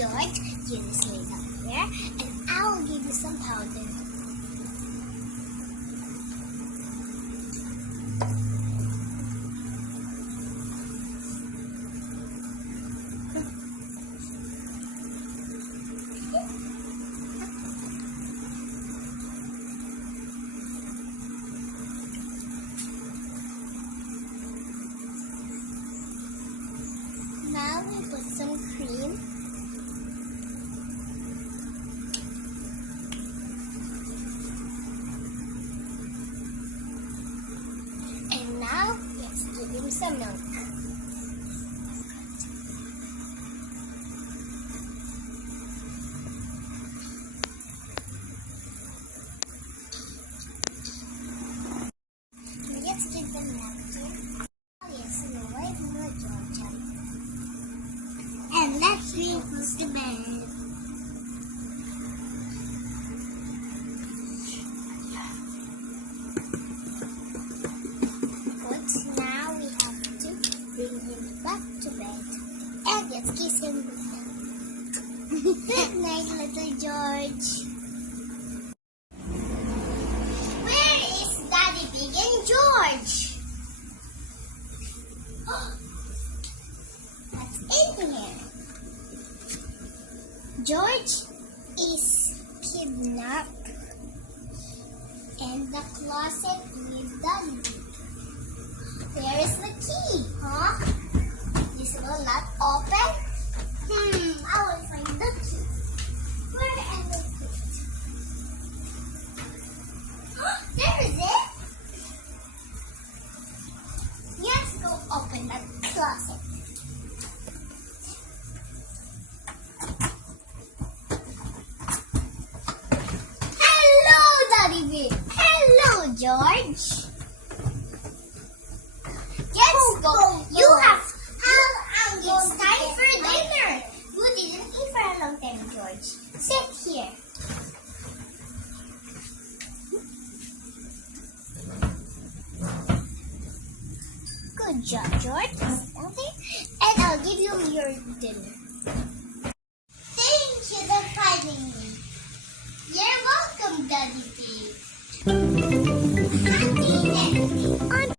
George, you just lay down there, and I will give you some powder. Now we put some cream. And now let's give him some milk. Let's give them napkin. Oh yes, no way, no Georgia. And let's make the bed. But now we have to bring him back to bed. And let's kiss him with Good night, little George. Where is Daddy Pig and George? What's in here? George is kidnapped in the closet with Daddy Pig. Where is the key? Huh? This will not open? I will find the key. Where am I put it? There is it. Let's go open that closet. Hello, Daddy Pig. Hello, George. Let's go. You have it's time for dinner. You didn't eat for a long time, George. Sit here. Good job, George. And I'll give you your dinner.